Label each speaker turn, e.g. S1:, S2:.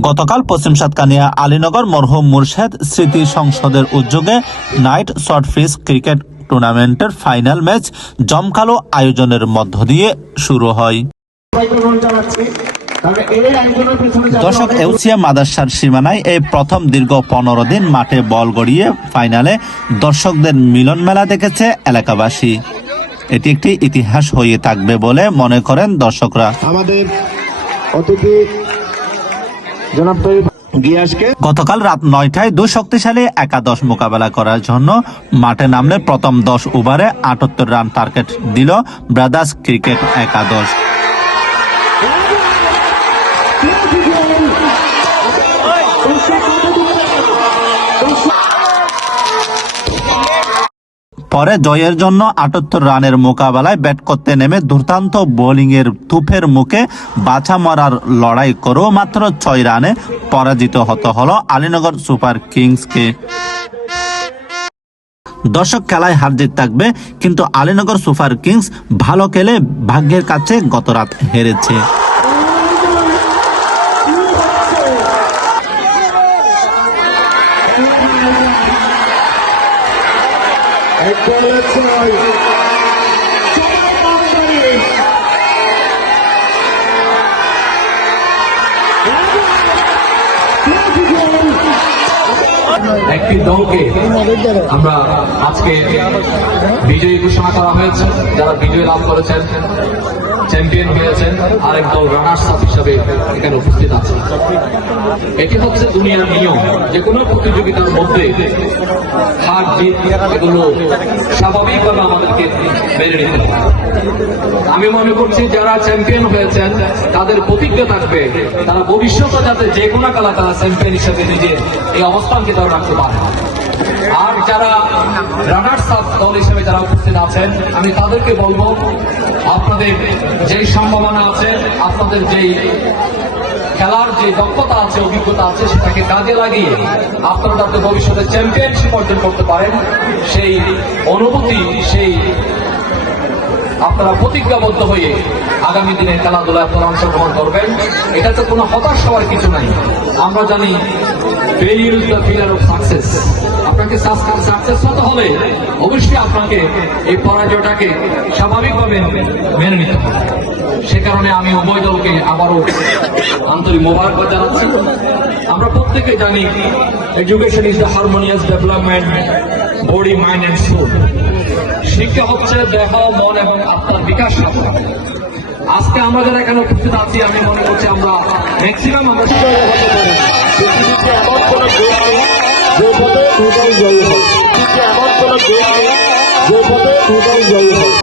S1: গতকাল পশ্চিম সাতকানিয়া আলীনগর মরহুম মুর্শেদ স্মৃতি সংসদের উদ্যোগে নাইট শর্ট ফিস ক্রিকেট টুর্নামেন্টের ফাইনাল ম্যাচ জমকালো আয়োজনের মধ্য দিয়ে শুরু হয়। দর্শক এউসিয়া মাদাসার সীমানায় এই প্রথম দীর্ঘ পনেরো দিন মাঠে বল গড়িয়ে ফাইনালে দর্শকদের মিলন মেলা দেখেছে এলাকাবাসী। এটি একটি ইতিহাস হয়ে থাকবে বলে মনে করেন দর্শকরা।
S2: আমাদের অতিথি জনাব
S1: গতকাল রাত নয়টায় দুই শক্তিশালী একাদশ মোকাবেলা করার জন্য মাঠে নামলে প্রথম দশ ওভারে আটাত্তর রান টার্গেট দিল ব্রাদার্স ক্রিকেট একাদশ। পরে জয়ের জন্য আটাত্তর রানের মোকাবেলায় ব্যাট করতে নেমে দুর্দান্ত বোলিংয়ের তুফের মুখে বাছা মারার লড়াই করেও মাত্র ছয় রানে পরাজিত হতে হলো আলীনগর সুপার কিংসকে। দর্শক, খেলায় হার জিত থাকবে, কিন্তু আলীনগর সুপার কিংস ভালো খেলে ভাগ্যের কাছে গত রাত হেরেছে।
S2: বলে ছয়
S3: একটি দলকে আমরা আজকে বিজয়ী ঘোষণা করা হয়েছে যারা বিজয় লাভ করেছেন। চ্যাম্পিয়ন হয়েছেন আরেক দল রানার্স আপ হিসাবে এখানে উপস্থিত আছে এটি হচ্ছে দুনিয়ার নিয়ম যে কোনো প্রতিযোগিতার মধ্যে হার জিত এগুলো স্বাভাবিকভাবে আমাদেরকে মেনে নিতে হবে। আমি মনে করছি যারা চ্যাম্পিয়ন হয়েছেন, তাদের প্রতিজ্ঞা থাকবে, তারা ভবিষ্যতে যাতে যে কোনো তারা চ্যাম্পিয়ন হিসেবে নিজের এই অবস্থানকে তারা রাখতে পারে। আর যারা রানার্স আপ দল হিসেবে যারা উপস্থিত আছেন, আমি তাদেরকে বলব, আপনাদের যেই সম্ভাবনা আছে, আপনাদের যেই খেলার যে দক্ষতা আছে, অভিজ্ঞতা আছে, সেটাকে কাজে লাগিয়ে আপনারা যাতে ভবিষ্যতে চ্যাম্পিয়নশিপ অর্জন করতে পারেন, সেই অনুভূতি, সেই আপনারা প্রতিজ্ঞাবদ্ধ হয়ে আগামী দিনে খেলাধুলায় আপনারা অংশগ্রহণ করবেন, এটাতে কোনো হতাশ হওয়ার কিছু নাই। আমরা জানি failure is the pillar of success আপনাকে সাকসেস হতে হলে অবশ্যই আপনাকে এই পরাজয়টাকে স্বাভাবিকভাবে মেনে নিতে হবে। সে কারণে আমি উভয় দলকে আবারও আন্তরিক মোবারকবাদ জানাচ্ছি। আমরা প্রত্যেকে জানি education is the harmonious development body mind and soul শিক্ষা হচ্ছে দেহ, মন এবং আত্মার বিকাশ সাধন। আজকে আমরা যারা এখানে উপস্থিত আছি, আমি মনে করছি আমরা ম্যাক্সিমাম আমরা
S2: পারে পৃথিবীতে এমন কোনো দেশ নেই। যে পথে দুটাই জয়ী হয় পৃথিবীতে এমন কোনো দেশ নেই। যে পথে দুটাই জয়ী হয়